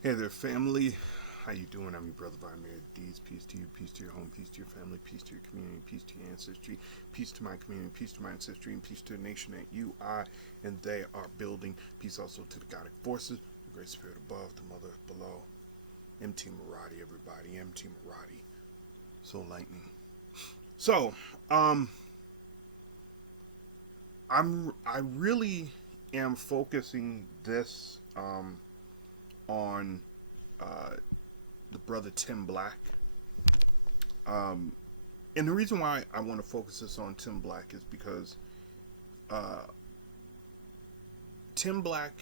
Hey there, family. How you doing? I'm your brother Vladimir Deeds. Peace to you, peace to your home, peace to your family, peace to your community, peace to your ancestry, peace to my community, peace to my ancestry, and peace to the nation that you, I, and they are building. Peace also to the goddic forces, the great spirit above, the mother below. Mtima Radi, everybody. Mtima Radi. So lightning. So, I really am focusing this on uh, the brother Tim Black. Um, and the reason why I want to focus this on Tim Black is because uh, Tim Black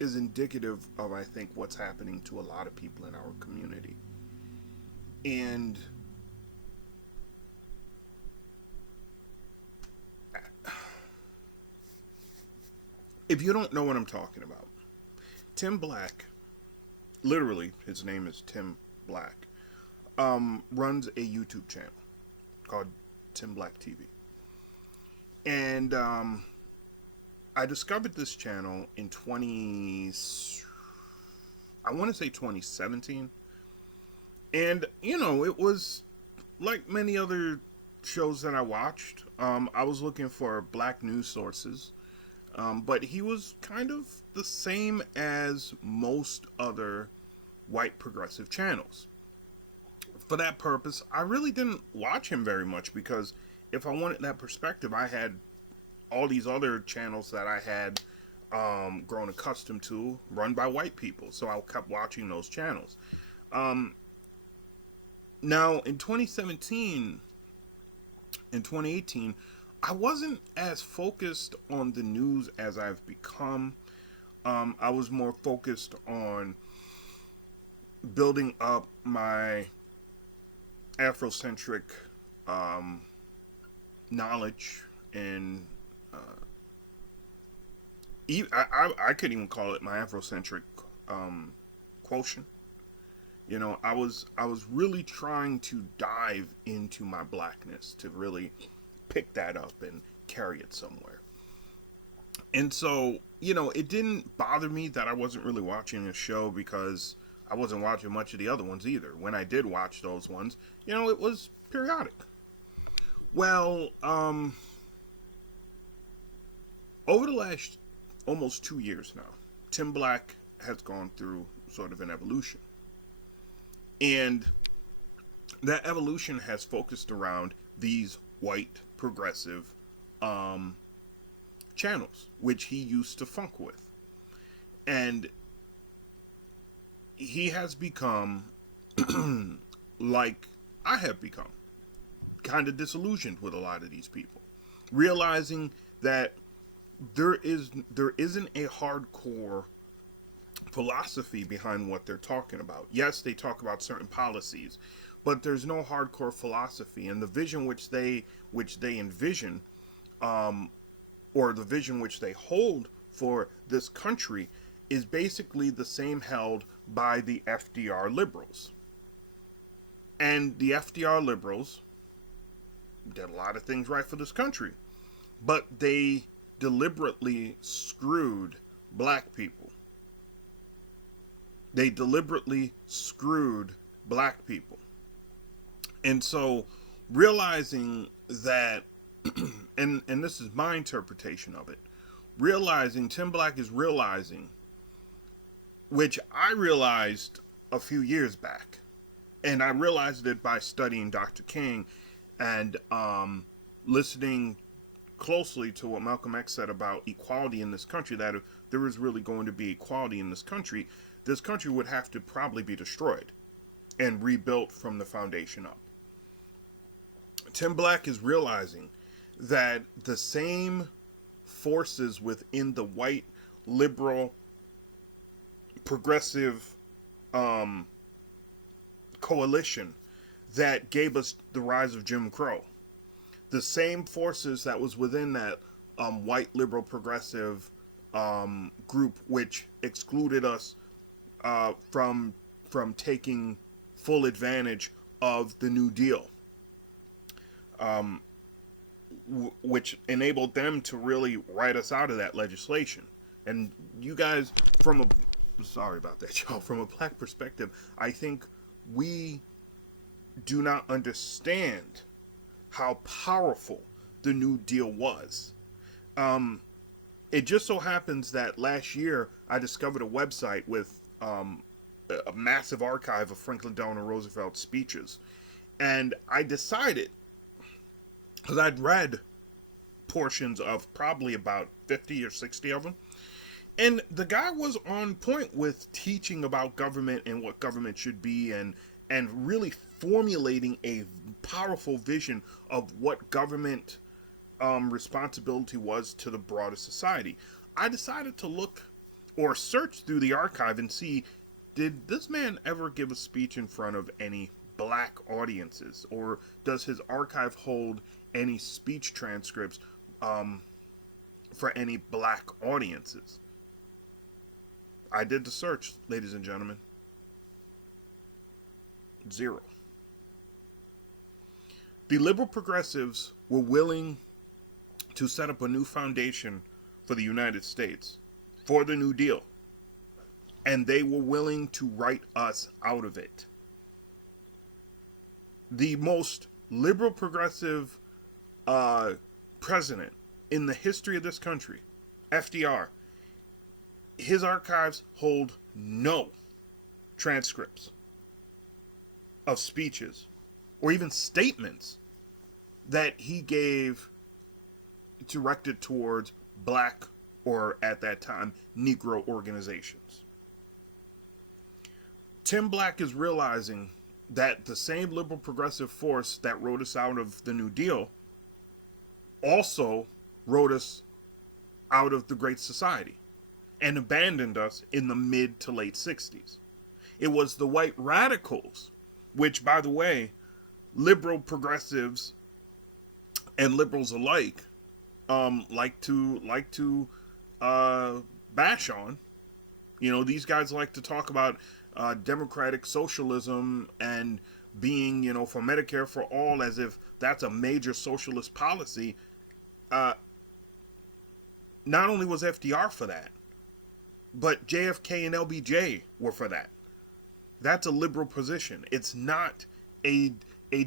is indicative of, I think, what's happening to a lot of people in our community. And if you don't know what I'm talking about, Tim Black, literally, his name is Tim Black, runs a YouTube channel called Tim Black TV. And I discovered this channel in I want to say 2017. And, it was like many other shows that I watched. I was looking for black news sources. But he was kind of the same as most other white progressive channels. For that purpose, I really didn't watch him very much because if I wanted that perspective, I had all these other channels that I had grown accustomed to run by white people. So I kept watching those channels. Um, Now, in 2017 and 2018, I wasn't as focused on the news as I've become. I was more focused on building up my Afrocentric um, knowledge and I could even call it my Afrocentric quotient. I was really trying to dive into my blackness to really pick that up and carry it somewhere. And so, it didn't bother me that I wasn't really watching a show because I wasn't watching much of the other ones either. When I did watch those ones, it was periodic. Well, over the last almost 2 years now, Tim Black has gone through sort of an evolution. And that evolution has focused around these white progressive um, channels, which he used to funk with. And he has become, like I have become, kind of disillusioned with a lot of these people, realizing that there isn't a hardcore philosophy behind what they're talking about. Yes, they talk about certain policies, but there's no hardcore philosophy, and the vision which they envision, um, or the vision which they hold for this country, is basically the same held by the FDR liberals. And the FDR liberals did a lot of things right for this country, but they deliberately screwed black people. They deliberately screwed black people. And so realizing that, and this is my interpretation of it, realizing Tim Black is realizing, which I realized a few years back, and I realized it by studying Dr. King and listening closely to what Malcolm X said about equality in this country, that if there was really going to be equality in this country would have to probably be destroyed and rebuilt from the foundation up. Tim Black is realizing that the same forces within the white liberal progressive um, coalition that gave us the rise of Jim Crow, the same forces that was within that white liberal progressive group which excluded us from taking full advantage of the New Deal, which enabled them to really write us out of that legislation. And you guys, from sorry about that, y'all. From a black perspective, I think we do not understand how powerful the New Deal was. Um, it just so happens that last year I discovered a website with a massive archive of Franklin Delano Roosevelt speeches. And I decided, because I'd read portions of probably about 50 or 60 of them, and the guy was on point with teaching about government and what government should be, and really formulating a powerful vision of what government responsibility was to the broader society. I decided to look or search through the archive and see, did this man ever give a speech in front of any black audiences, or does his archive hold any speech transcripts for any black audiences? I did the search, ladies and gentlemen. Zero. The liberal progressives were willing to set up a new foundation for the United States, for the New Deal, and they were willing to write us out of it. The most liberal progressive president in the history of this country, FDR, his archives hold no transcripts of speeches or even statements that he gave directed towards black or, at that time, Negro organizations. Tim Black is realizing that the same liberal progressive force that wrote us out of the New Deal also wrote us out of the Great Society and abandoned us in the mid to late 60s. It was the white radicals, which, by the way, liberal progressives and liberals alike like to bash on. You know, these guys like to talk about democratic socialism and being, you know, for Medicare for all, as if that's a major socialist policy. Not only was FDR for that, but JFK and LBJ were for that. That's a liberal position. It's not a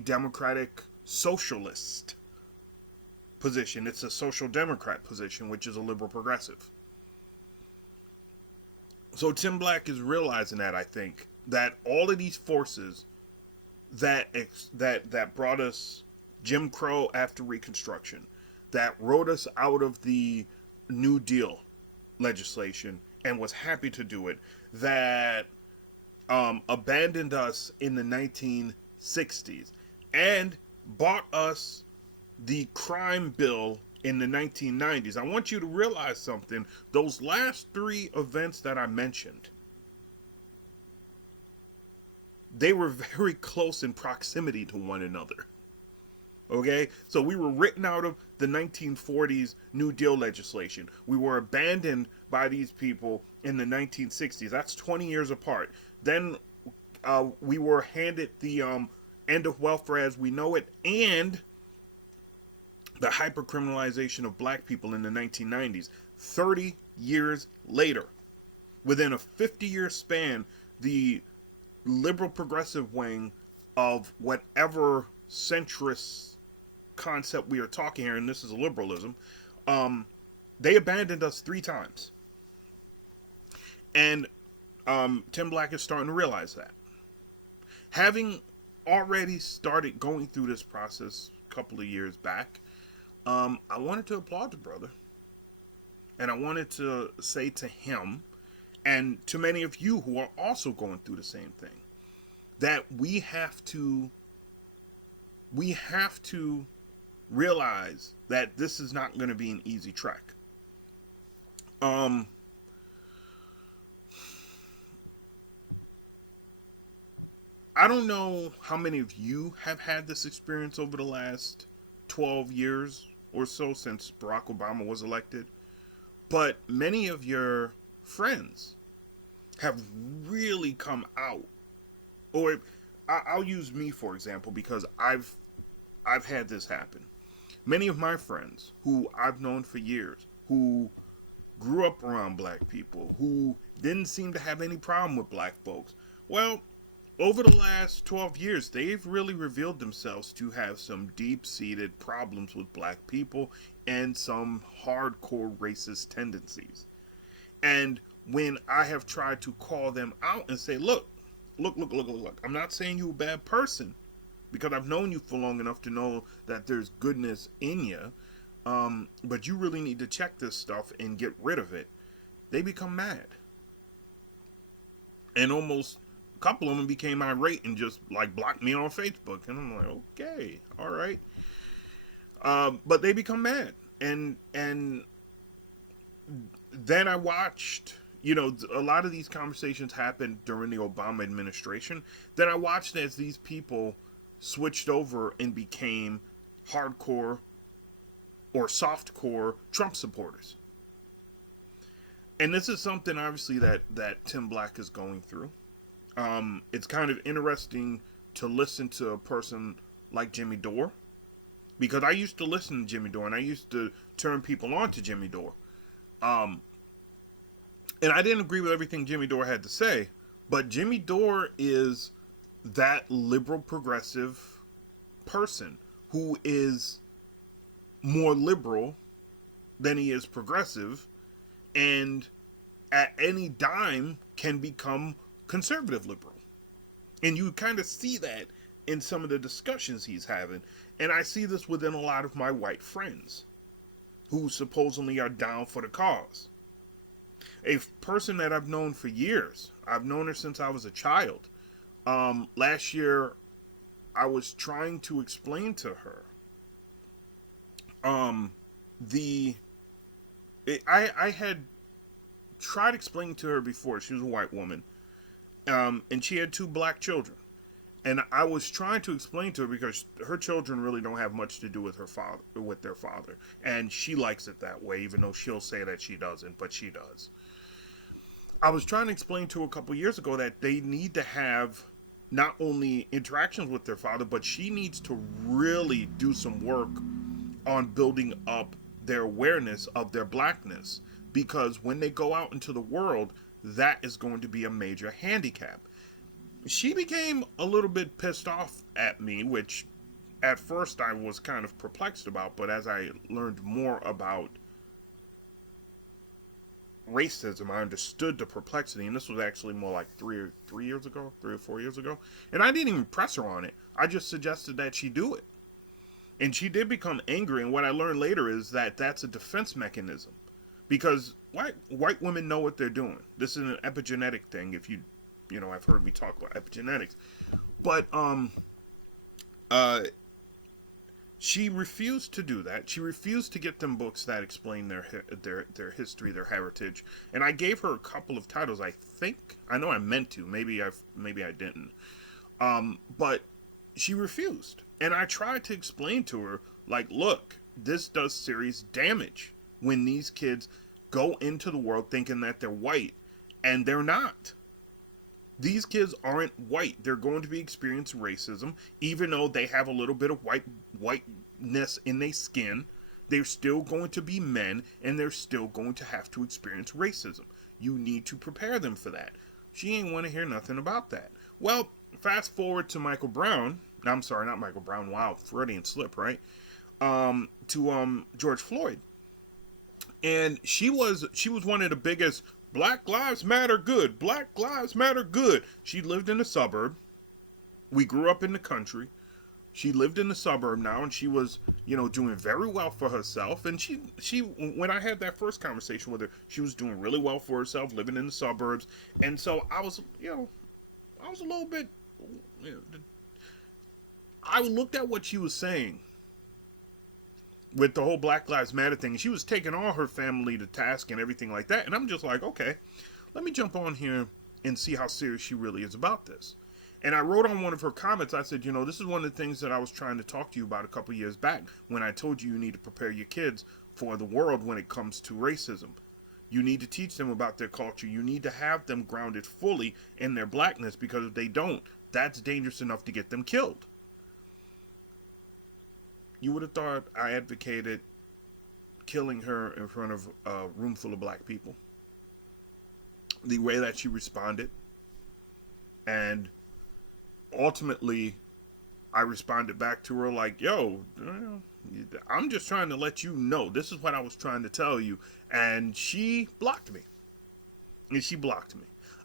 democratic socialist position. It's a social democrat position, which is a liberal progressive. So Tim Black is realizing that, I think, that all of these forces that brought us Jim Crow after Reconstruction, that wrote us out of the New Deal legislation and was happy to do it, that abandoned us in the 1960s and bought us the crime bill in the 1990s. I want you to realize something. Those last three events that I mentioned, they were very close in proximity to one another. Okay? So we were written out of the 1940s New Deal legislation. We were abandoned by these people in the 1960s. That's 20 years apart. Then we were handed the end of welfare as we know it, and the hypercriminalization of black people in the 1990s. 30 years later, within a 50-year span, the liberal progressive wing of whatever centrist concept we are talking here, and this is liberalism, they abandoned us 3 times. And Tim Black is starting to realize that. Having already started going through this process a couple of years back, I wanted to applaud the brother. And I wanted to say to him, and to many of you who are also going through the same thing, that we have to realize that this is not going to be an easy trek. I don't know how many of you have had this experience over the last 12 years or so since Barack Obama was elected, but many of your friends have really come out. Or I'll use me for example, because I've had this happen. Many of my friends who I've known for years, who grew up around black people, who didn't seem to have any problem with black folks. Well, over the last 12 years, they've really revealed themselves to have some deep seated problems with black people and some hardcore racist tendencies. And when I have tried to call them out and say, look, I'm not saying you're a bad person because I've known you for long enough to know that there's goodness in you, but you really need to check this stuff and get rid of it. They become mad. And almost a couple of them became irate and just like blocked me on Facebook. And I'm like, okay, all right. But they become mad. And then I watched, a lot of these conversations happened during the Obama administration. Then I watched as these people switched over and became hardcore or softcore Trump supporters. And this is something obviously that Tim Black is going through. It's kind of interesting to listen to a person like Jimmy Dore, because I used to listen to Jimmy Dore and I used to turn people on to Jimmy Dore. And I didn't agree with everything Jimmy Dore had to say, but Jimmy Dore is that liberal progressive person who is more liberal than he is progressive, and at any dime can become conservative liberal. And you kind of see that in some of the discussions he's having. And I see this within a lot of my white friends who supposedly are down for the cause. A person that I've known for years, I've known her since I was a child. Last year, I was trying to explain to her I had tried explaining to her before. She was a white woman, and she had two black children. And I was trying to explain to her because her children really don't have much to do with their father, and she likes it that way, even though she'll say that she doesn't, but she does. I was trying to explain to her a couple years ago that they need to have not only interactions with their father, but she needs to really do some work on building up their awareness of their blackness, because when they go out into the world, that is going to be a major handicap. She became a little bit pissed off at me, which at first I was kind of perplexed about, but as I learned more about racism, I understood the perplexity, and this was actually more like 3 or 4 years ago, and I didn't even press her on it. I just suggested that she do it. And she did become angry, and what I learned later is that that's a defense mechanism, because white women know what they're doing. This is an epigenetic thing. If I've heard me talk about epigenetics, but she refused to do that. She refused to get them books that explain their history, their heritage. And I gave her a couple of titles. I know I meant to. Maybe I didn't. But she refused. And I tried to explain to her, like, look, this does serious damage when these kids go into the world thinking that they're white, and they're not. These kids aren't white. They're going to be experiencing racism, even though they have a little bit of whiteness in their skin. They're still going to be men, and they're still going to have to experience racism. You need to prepare them for that. She ain't want to hear nothing about that. Well, fast forward to Michael Brown. I'm sorry, not Michael Brown. Wow, Freudian slip, right? To George Floyd, and she was one of the biggest Black Lives Matter good. Black Lives Matter good. She lived in the suburb. We grew up in the country. She lived in the suburb now, and she was, doing very well for herself. And she when I had that first conversation with her, she was doing really well for herself, living in the suburbs. And so I was a little bit, I looked at what she was saying with the whole Black Lives Matter thing. She was taking all her family to task and everything like that. And I'm just like, okay, let me jump on here and see how serious she really is about this. And I wrote on one of her comments, I said, this is one of the things that I was trying to talk to you about a couple years back when I told you need to prepare your kids for the world when it comes to racism. You need to teach them about their culture. You need to have them grounded fully in their blackness, because if they don't, that's dangerous enough to get them killed. You would have thought I advocated killing her in front of a room full of black people. The way that she responded. And ultimately, I responded back to her like, yo, I'm just trying to let you know. This is what I was trying to tell you. And she blocked me.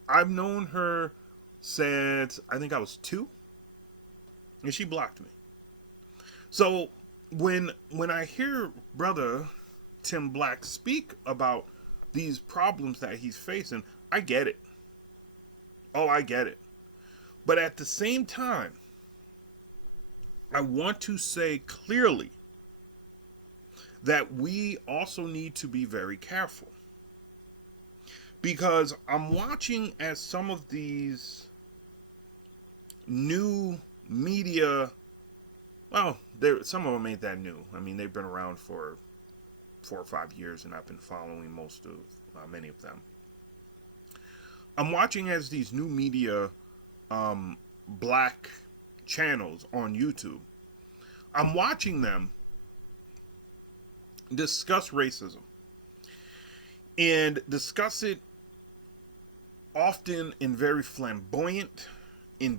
I've known her since I think I was 2. And she blocked me. So when I hear Brother Tim Black speak about these problems that he's facing, I get it. Oh, I get it. But at the same time, I want to say clearly that we also need to be very careful. Because I'm watching as some of these new media, well, some of them ain't that new. I mean, they've been around for 4 or 5 years, and I've been following many of them. I'm watching as these new media black channels on YouTube, I'm watching them discuss racism and discuss it often in very flamboyant,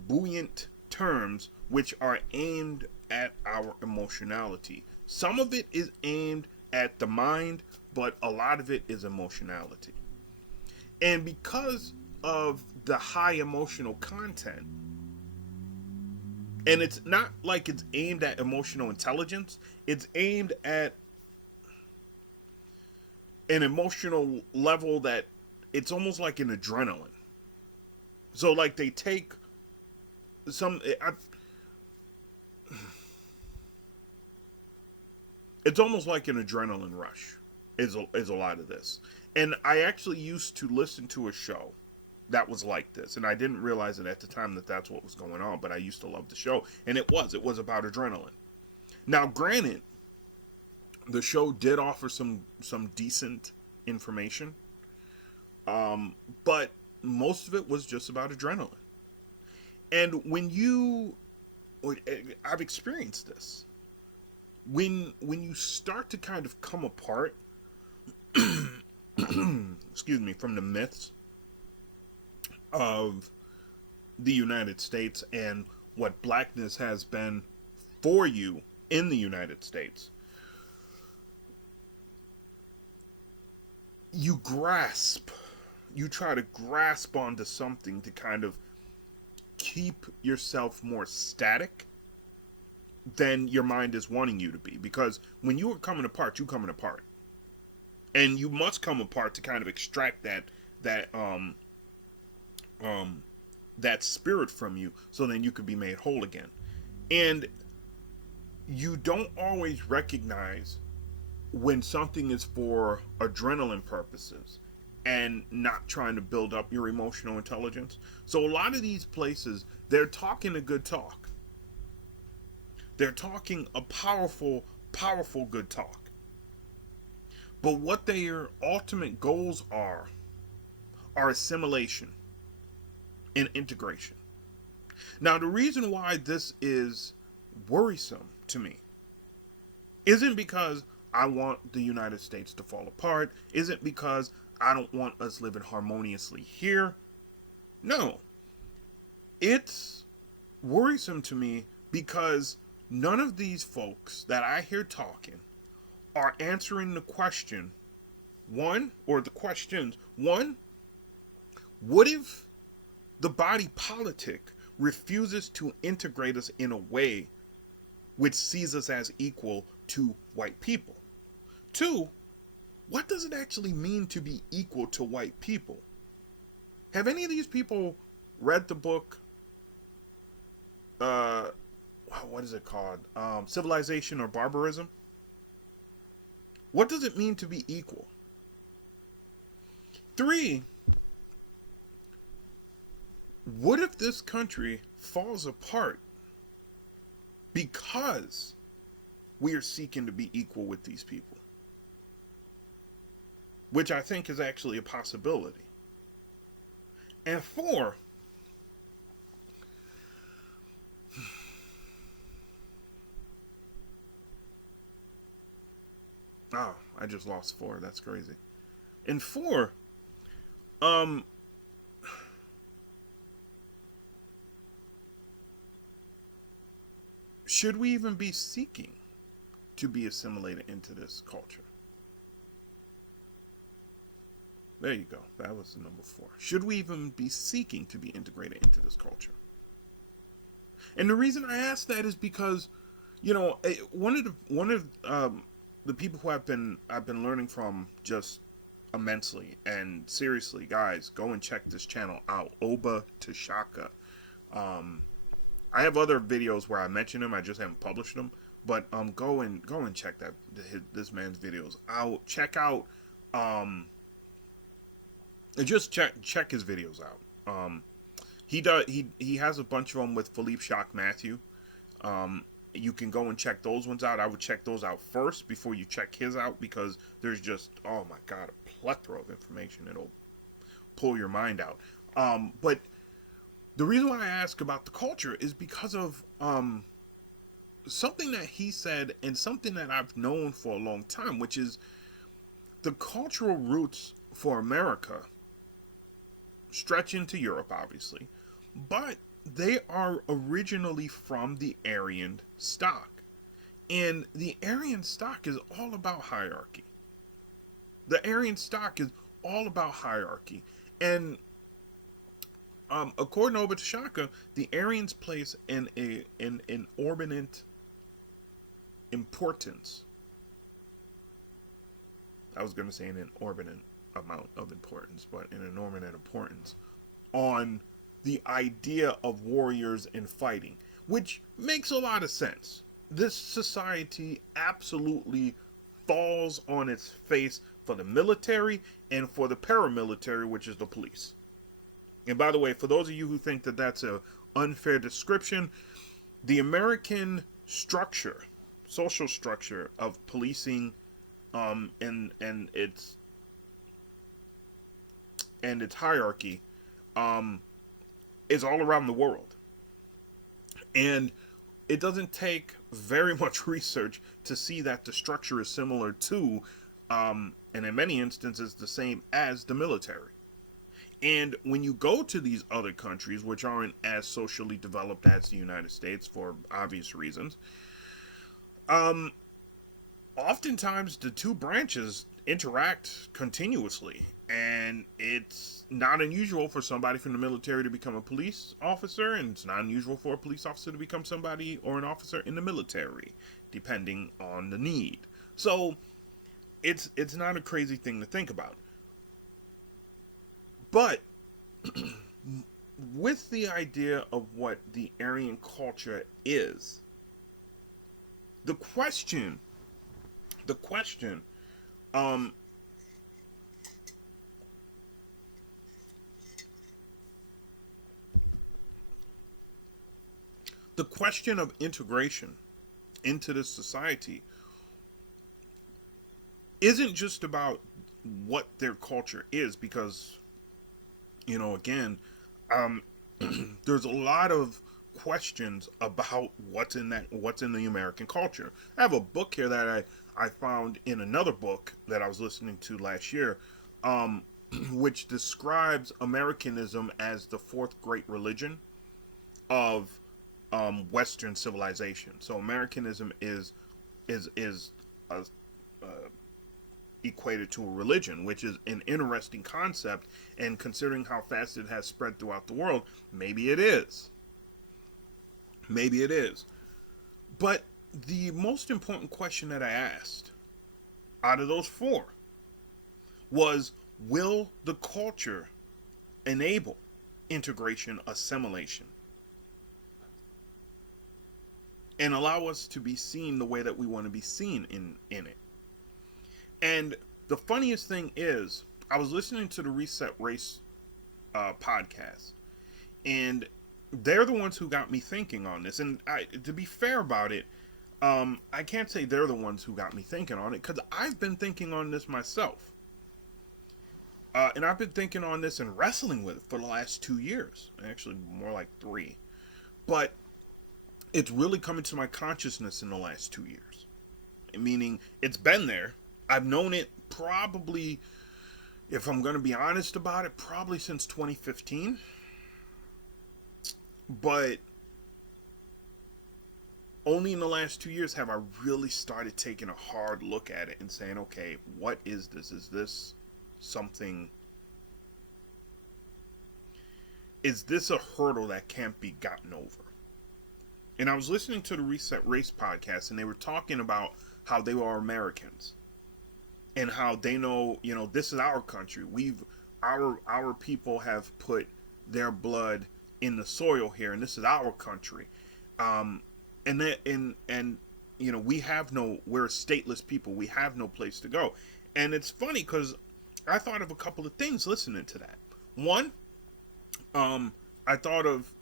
buoyant terms, which are aimed at our emotionality. Some of it is aimed at the mind, but a lot of it is emotionality. And because of the high emotional content, and it's not like it's aimed at emotional intelligence, it's aimed at an emotional level that it's almost like an adrenaline. So like they take it's almost like an adrenaline rush is a lot of this. And I actually used to listen to a show that was like this, and I didn't realize it at the time that that's what was going on, but I used to love the show, and it was about adrenaline. Now granted, the show did offer some decent information, but most of it was just about adrenaline. And I've experienced this, when you start to kind of come apart excuse me, from the myths of the United States and what blackness has been for you in the United States, you try to grasp onto something to kind of keep yourself more static than your mind is wanting you to be. Because when you are coming apart, you're coming apart. And you must come apart to kind of extract that spirit from you, so then you could be made whole again. And you don't always recognize when something is for adrenaline purposes and not trying to build up your emotional intelligence. So a lot of these places, they're talking a good talk. They're talking a powerful good talk. But what their ultimate goals are assimilation and integration. Now, the reason why this is worrisome to me isn't because I want the United States to fall apart, isn't because I don't want us living harmoniously here. No. It's worrisome to me because none of these folks that I hear talking are answering the question, the questions, what if the body politic refuses to integrate us in a way which sees us as equal to white people? 2, what does it actually mean to be equal to white people? Have any of these people read the book, what is it called? Civilization or Barbarism? What does it mean to be equal? 3, what if this country falls apart because we are seeking to be equal with these people? Which I think is actually a possibility. And 4, I just lost 4. That's crazy. And 4, um, should we even be seeking to be assimilated into this culture? There you go. That was the number 4. Should we even be seeking to be integrated into this culture? And the reason I ask that is because, one of the people who I've been learning from just immensely and seriously, guys, go and check this channel out, Oba Tashaka. I have other videos where I mention him. I just haven't published them. But go and check this man's videos out. Check out just check his videos out. He has a bunch of them with Philippe Jacques Mathieu. You can go and check those ones out. I would check those out first before you check his out, because there's just, oh my god, a plethora of information. It'll pull your mind out. But the reason why I ask about the culture is because of something that he said, and something that I've known for a long time, which is the cultural roots for America stretch into Europe, obviously, but they are originally from the Aryan stock. And the Aryan stock is all about hierarchy. The Aryan stock is all about hierarchy. And according to Oba Tashaka, the Aryans place an inordinate importance. I was going to say an inordinate amount of importance, but an inordinate importance on the idea of warriors and fighting, which makes a lot of sense. This society absolutely falls on its face for the military and for the paramilitary, which is the police. And by the way, for those of you who think that that's an unfair description, the American structure, social structure of policing, and its hierarchy, is all around the world. And it doesn't take very much research to see that the structure is similar to, and in many instances the same as, the military. And when you go to these other countries, which aren't as socially developed as the United States for obvious reasons, oftentimes the two branches interact continuously. And it's not unusual for somebody from the military to become a police officer, and it's not unusual for a police officer to become somebody or an officer in the military, depending on the need. So it's not a crazy thing to think about. But with the idea of what the Aryan culture is, the question, the question of integration into this society isn't just about what their culture is, because, again, there's a lot of questions about what's in the American culture. I have a book here that I found in another book that I was listening to last year, which describes Americanism as the fourth great religion of Western civilization. So Americanism is equated to a religion, which is an interesting concept, and considering how fast it has spread throughout the world, maybe it is. But the most important question that I asked out of those 4 was, will the culture enable integration, assimilation, and allow us to be seen the way that we want to be seen in it? And the funniest thing is, I was listening to the Reset Race podcast, and they're the ones who got me thinking on this. And to be fair about it, I can't say they're the ones who got me thinking on it, because I've been thinking on this myself. And I've been thinking on this and wrestling with it for the last 2 years. Actually, more like 3. But it's really come into my consciousness in the last 2 years. Meaning, it's been there, I've known it probably, if I'm going to be honest about it, probably since 2015. But only in the last 2 years have I really started taking a hard look at it and saying, okay, what is this? Is this something? Is this a hurdle that can't be gotten over? And I was listening to the Reset Race podcast, and they were talking about how they are Americans and how they know, this is our country. Our people have put their blood in the soil here, and this is our country. And that and we're a stateless people. We have no place to go. And it's funny because I thought of a couple of things listening to that. One, I thought of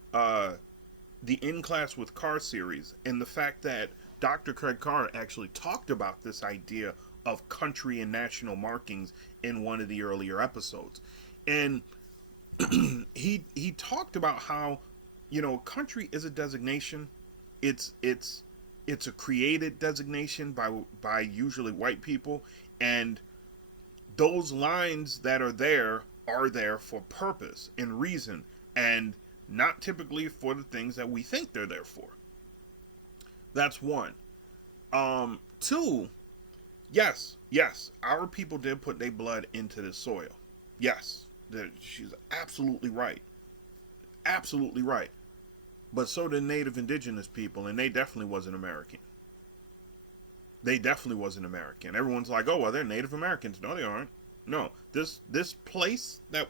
the In Class with Carr series and the fact that Dr. Craig Carr actually talked about this idea of country and national markings in one of the earlier episodes. And he talked about how, country is a designation. It's a created designation by usually white people, and those lines that are there for purpose and reason, and not typically for the things that we think they're there for. That's one. Two, yes, our people did put their blood into the soil. Yes, she's absolutely right. Absolutely right. But so did Native Indigenous people, and they definitely wasn't American. They definitely wasn't American. Everyone's like, oh, well, they're Native Americans. No, they aren't. No, this place that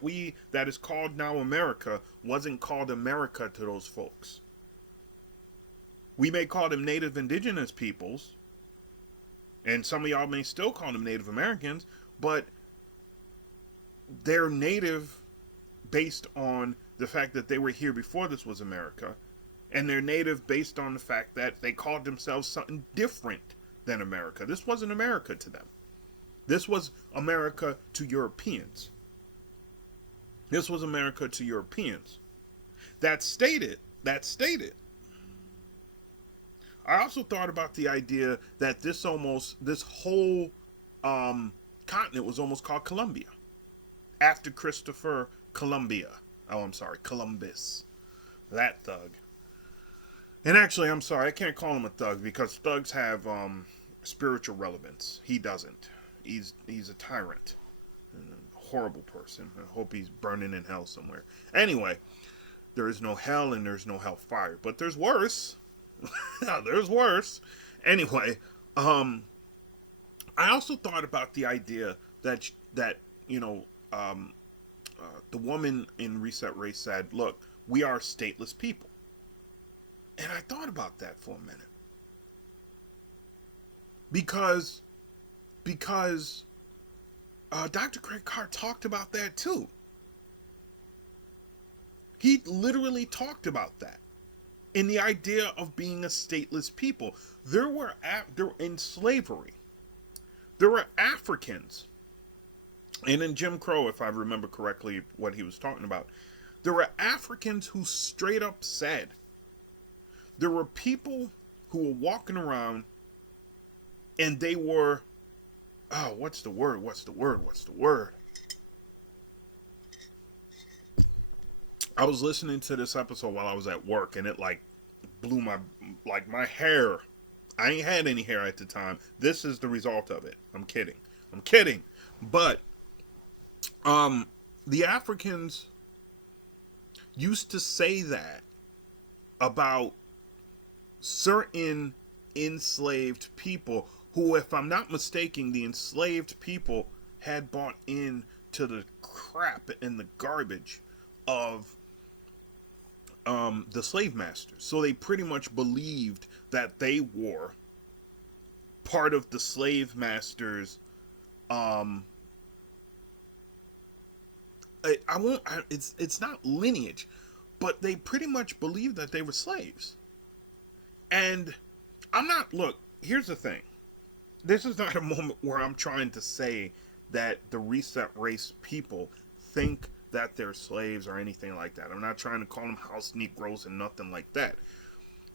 is called now America wasn't called America to those folks. We may call them Native Indigenous peoples, and some of y'all may still call them Native Americans, but they're native based on the fact that they were here before this was America, and they're native based on the fact that they called themselves something different than America. This wasn't America to them. This was America to Europeans. This was America to Europeans. That stated. I also thought about the idea that this whole continent was almost called Columbia. After Christopher Columbia. Oh, I'm sorry, Columbus. That thug. And actually, I'm sorry, I can't call him a thug because thugs have spiritual relevance. He doesn't. He's a tyrant. A horrible person. I hope he's burning in hell somewhere. Anyway, there is no hell and there's no hellfire. But there's worse. There's worse. Anyway, I also thought about the idea that the woman in Reset Race said, look, we are stateless people. And I thought about that for a minute. Because Dr. Craig Carr talked about that too. He literally talked about that. In the idea of being a stateless people. There were in slavery. There were Africans. And in Jim Crow, if I remember correctly what he was talking about, there were Africans who straight up said there were people who were walking around and they were, what's the word? I was listening to this episode while I was at work and it blew my hair. I ain't had any hair at the time. This is the result of it. I'm kidding. But the Africans used to say that about certain enslaved people who, if I'm not mistaken, the enslaved people had bought into the crap and the garbage of the slave masters. So they pretty much believed that they were part of the slave masters. It's not lineage, but they pretty much believed that they were slaves. And here's the thing. This is not a moment where I'm trying to say that the Reset Race people think that they're slaves or anything like that. I'm not trying to call them house Negroes and nothing like that.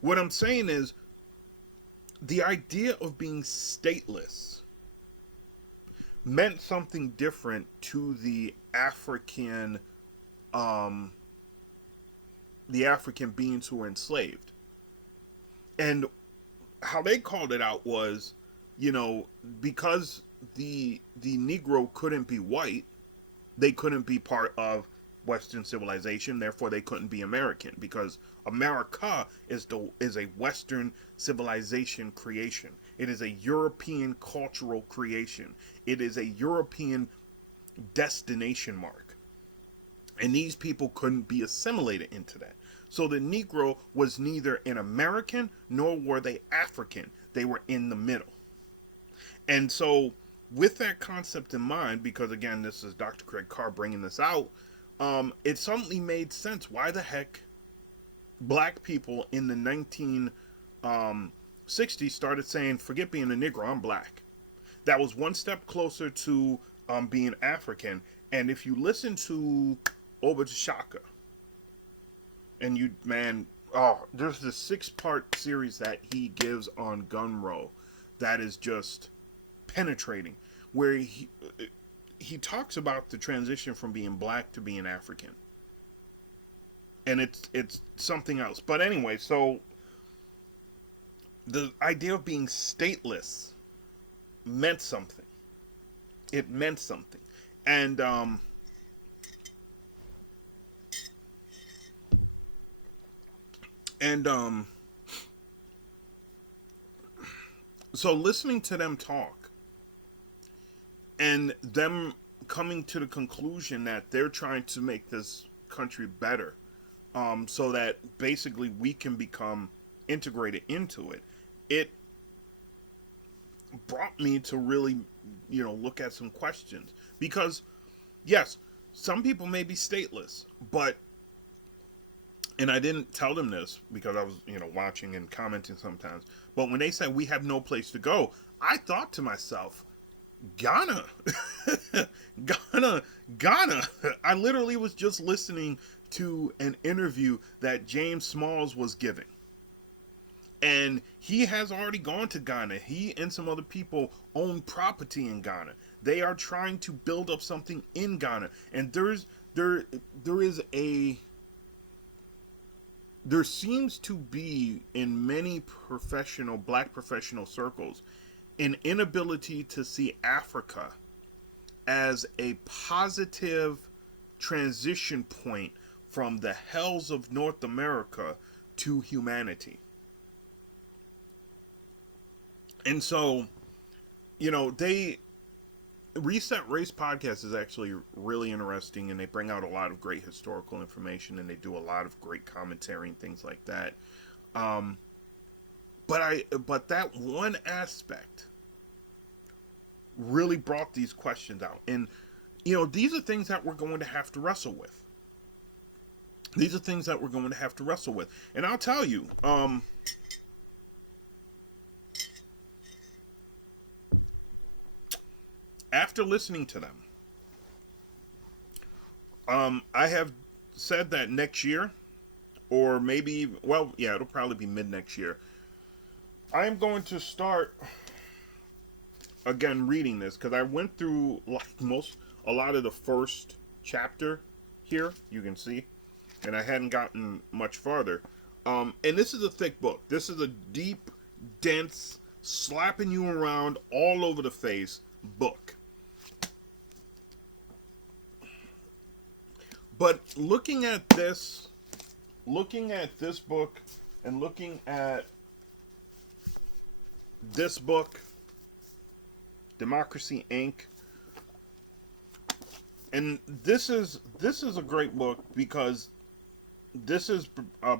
What I'm saying is the idea of being stateless meant something different to um, the African beings who were enslaved. And how they called it out was, you know, because the Negro couldn't be white, they couldn't be part of Western civilization. Therefore, they couldn't be American, because America is a Western civilization creation. It is a European cultural creation. It is a European destination mark, and these people couldn't be assimilated into that. So the Negro was neither an American nor were they African. They were in the middle. And so, with that concept in mind, because again, this is Dr. Craig Carr bringing this out, it suddenly made sense why the heck black people in the 1960s started saying, forget being a Negro, I'm black. That was one step closer to being African. And if you listen to Obachaka, and you, man, oh, there's this 6-part series that he gives on Gun Row that is just penetrating, where he talks about the transition from being black to being African, and it's something else. But anyway, so the idea of being stateless meant something. It meant something, and so listening to them talk and them coming to the conclusion that they're trying to make this country better, so that basically we can become integrated into it, it brought me to really, look at some questions. Because, yes, some people may be stateless, but, and I didn't tell them this because I was, watching and commenting sometimes, but when they said we have no place to go, I thought to myself, Ghana. Ghana. I literally was just listening to an interview that James Smalls was giving. And he has already gone to Ghana. He and some other people own property in Ghana. They are trying to build up something in Ghana. And there seems to be, in many black professional circles, an inability to see Africa as a positive transition point from the hells of North America to humanity. And so, Reset Race podcast is actually really interesting, and they bring out a lot of great historical information, and they do a lot of great commentary and things like that. But that one aspect really brought these questions out. And, these are things that we're going to have to wrestle with. And I'll tell you, after listening to them, I have said that next year, or maybe, it'll probably be mid next year, I'm going to start again reading this, because I went through a lot of the first chapter here, you can see, and I hadn't gotten much farther. And this is a thick book. This is a deep, dense, slapping you around all over the face book. But looking at this book, and looking at this book, Democracy Inc., and this is a great book, because this is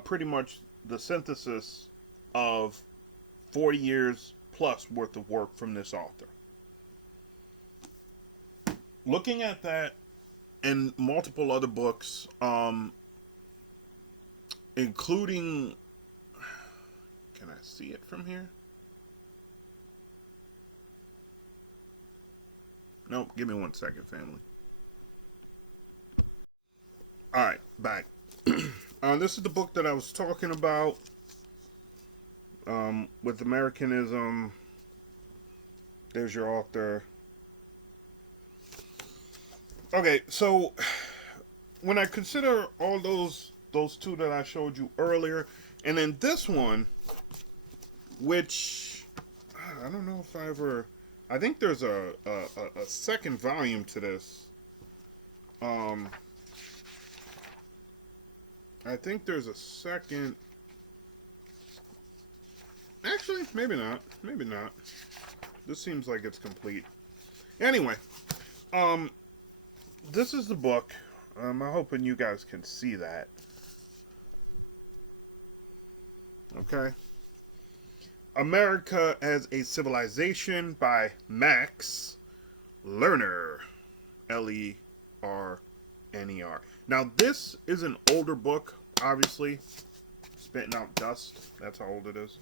pretty much the synthesis of 40 years plus worth of work from this author. Looking at that and multiple other books, including, can I see it from here? Nope, give me 1 second, family. Alright, back. This is the book that I was talking about, with Americanism. There's your author. Okay, so when I consider all those two that I showed you earlier, and then this one, which I don't know if I ever. I think there's a second volume to this. Um, I think there's a second. Actually, maybe not. Maybe not. This seems like it's complete. Anyway, um, this is the book. I'm hoping you guys can see that. Okay. America as a Civilization by Max Lerner. Lerner. Now, this is an older book, obviously. Spitting out dust. That's how old it is.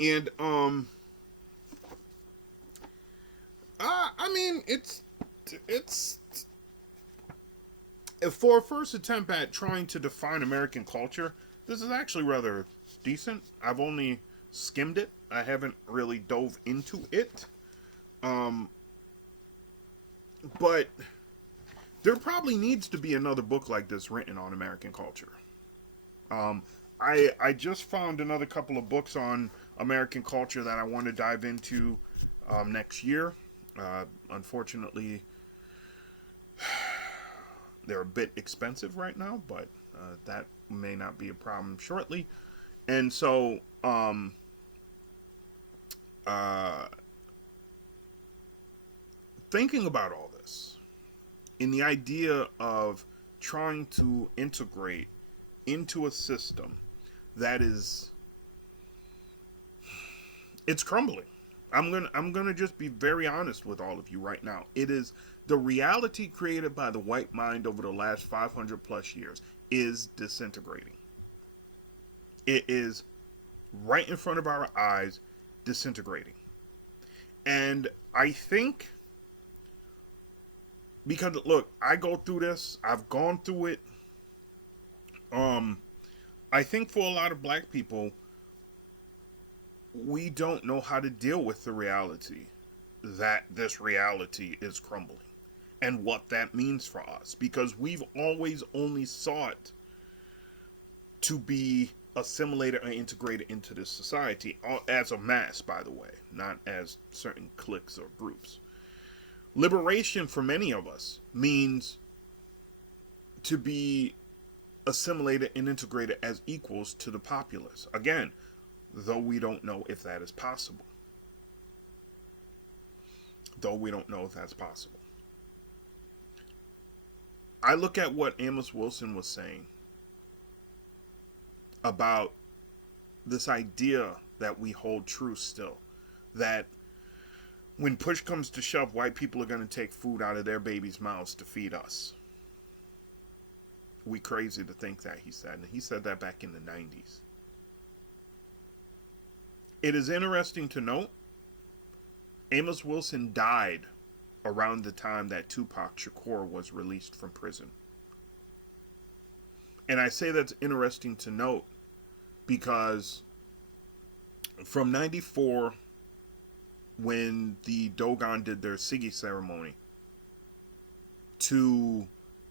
And, I mean, it's, for a first attempt at trying to define American culture, this is actually rather decent. I've only skimmed it. I haven't really dove into it. Um, but there probably needs to be another book like this written on American culture. Um, I just found another couple of books on American culture that I want to dive into next year. Unfortunately, they're a bit expensive right now, but that may not be a problem shortly. And so, uh, thinking about all this, in the idea of trying to integrate into a system that is, it's crumbling. I'm gonna just be very honest with all of you right now. It is the reality created by the white mind over the last 500 plus years is disintegrating. It is right in front of our eyes, disintegrating. And I think, because look, I go through this, I've gone through it. Um, I think for a lot of black people, we don't know how to deal with the reality that this reality is crumbling and what that means for us, because we've always only sought to be assimilated or integrated into this society as a mass, by the way, not as certain cliques or groups. Liberation for many of us means to be assimilated and integrated as equals to the populace. Again, though we don't know if that is possible. Though we don't know if that's possible. I look at what Amos Wilson was saying about this idea that we hold true still. That when push comes to shove, white people are going to take food out of their babies' mouths to feed us. We crazy to think that, he said. And he said that back in the 90s. It is interesting to note, Amos Wilson died around the time that Tupac Shakur was released from prison. And I say that's interesting to note because from 94, when the Dogon did their Siggy ceremony, to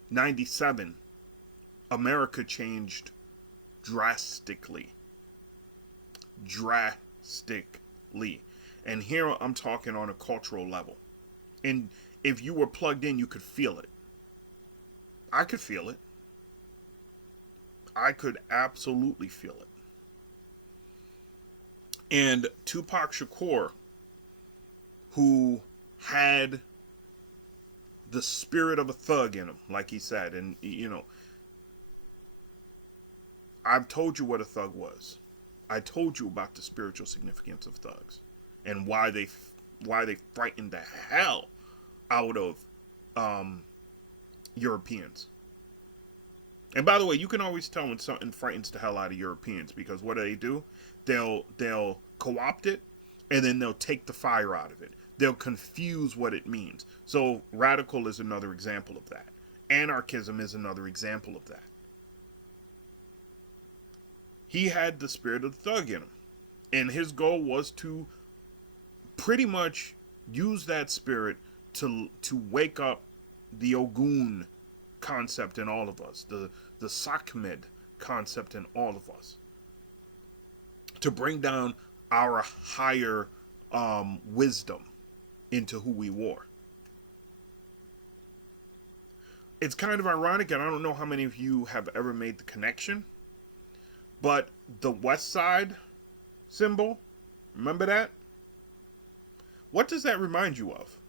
97, America changed drastically. Drastically. And here I'm talking on a cultural level. And if you were plugged in, you could feel it. I could feel it. I could absolutely feel it. And Tupac Shakur, who had the spirit of a thug in him, like he said, and you know, I've told you what a thug was. I told you about the spiritual significance of thugs and why they frightened the hell out of Europeans. And by the way, you can always tell when something frightens the hell out of Europeans, because what do? They'll co-opt it, and then they'll take the fire out of it. They'll confuse what it means. So radical is another example of that. Anarchism is another example of that. He had the spirit of the thug in him. And his goal was to pretty much use that spirit to wake up the Ogun concept in all of us, the Sakmed concept in all of us, to bring down our higher wisdom into who we were. It's kind of ironic, and I don't know how many of you have ever made the connection, but the West Side symbol, remember that? What does that remind you of?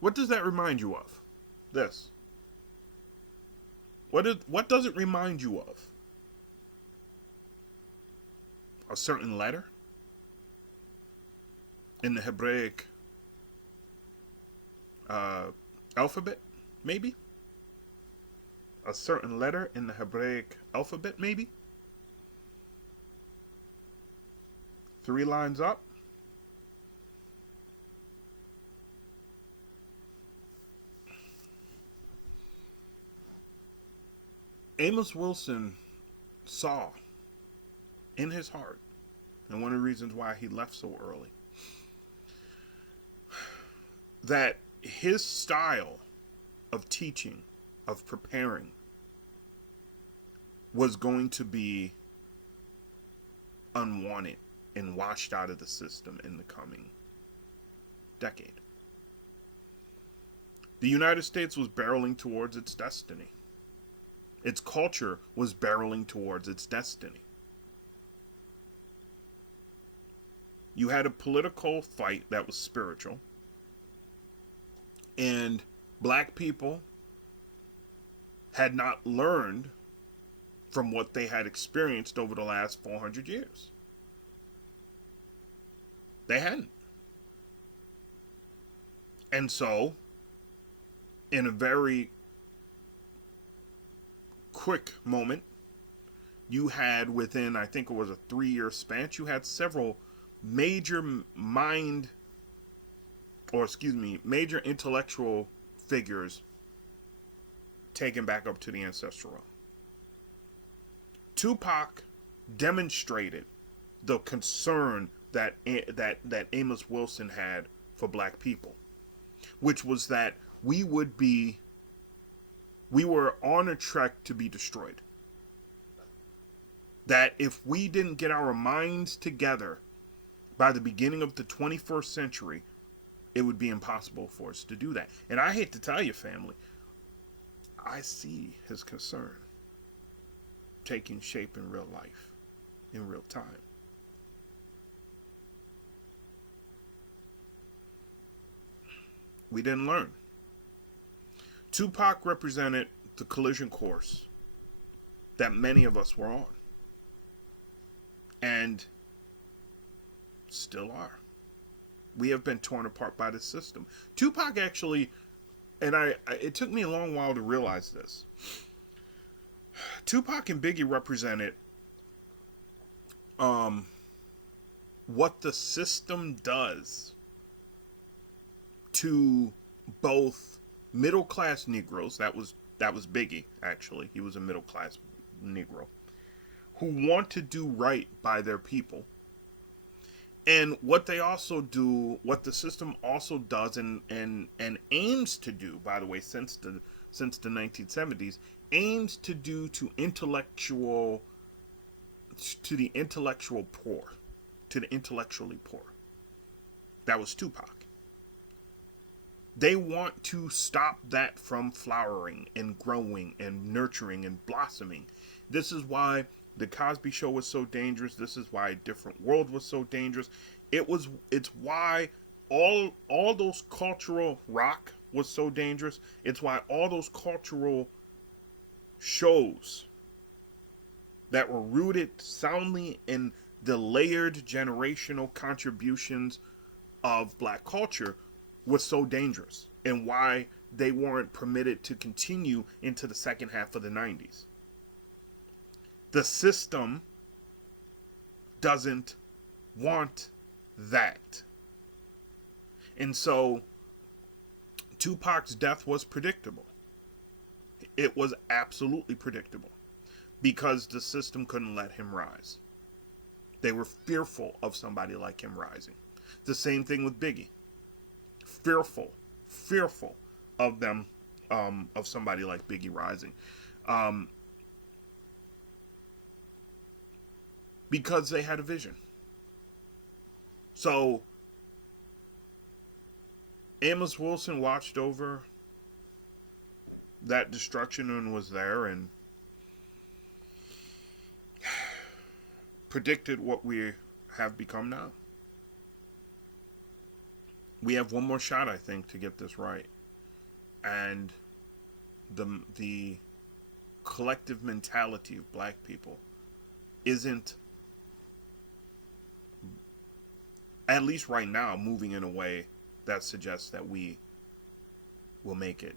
What does that remind you of? This. What does it remind you of? A certain letter in the Hebraic alphabet, maybe? A certain letter in the Hebraic alphabet, maybe? 3 lines up. Amos Wilson saw in his heart, and one of the reasons why he left so early, that his style of teaching, of preparing, was going to be unwanted and washed out of the system in the coming decade. The United States was barreling towards its destiny. Its culture was barreling towards its destiny. You had a political fight that was spiritual, and black people had not learned from what they had experienced over the last 400 years. They hadn't. And so, in a very quick moment, you had within, I think it was a 3-year span, you had several major major intellectual figures taken back up to the ancestral realm. Tupac demonstrated the concern that Amos Wilson had for black people, which was that we were on a trek to be destroyed. That if we didn't get our minds together by the beginning of the 21st century, it would be impossible for us to do that. And I hate to tell you, family, I see his concern taking shape in real life, in real time. We didn't learn. Tupac represented the collision course that many of us were on, and still are. We have been torn apart by the system. Tupac actually, and it took me a long while to realize this. Tupac and Biggie represented what the system does to both middle class Negroes. That was Biggie, actually. He was a middle class Negro who want to do right by their people. And what they also do, what the system also does and aims to do, by the way, since the 1970s, aims to do to the intellectually poor. That was Tupac. They want to stop that from flowering and growing and nurturing and blossoming. This is why The Cosby Show was so dangerous. This is why A Different World was so dangerous. It's why all those cultural rock was so dangerous. It's why all those cultural shows that were rooted soundly in the layered generational contributions of black culture was so dangerous, and why they weren't permitted to continue into the second half of the 90s. The system doesn't want that. And so Tupac's death was predictable. It was absolutely predictable, because the system couldn't let him rise. They were fearful of somebody like him rising. The same thing with Biggie. Fearful fearful of them, of somebody like Biggie rising, um, because they had a vision. So Amos Wilson watched over that destruction and was there and predicted what we have become now. We have one more shot, I think, to get this right. And the collective mentality of black people isn't, at least right now, moving in a way that suggests that we will make it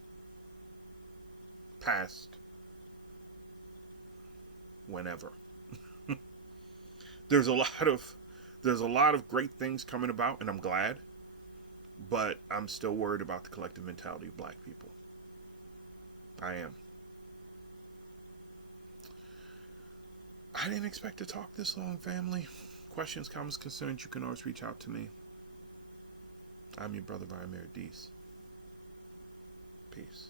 past whenever. there's a lot of great things coming about, and I'm glad, but I'm still worried about the collective mentality of black people. I am. I didn't expect to talk this long, family. Questions, comments, concerns, you can always reach out to me. I'm your brother, Vladimir Dees. Peace.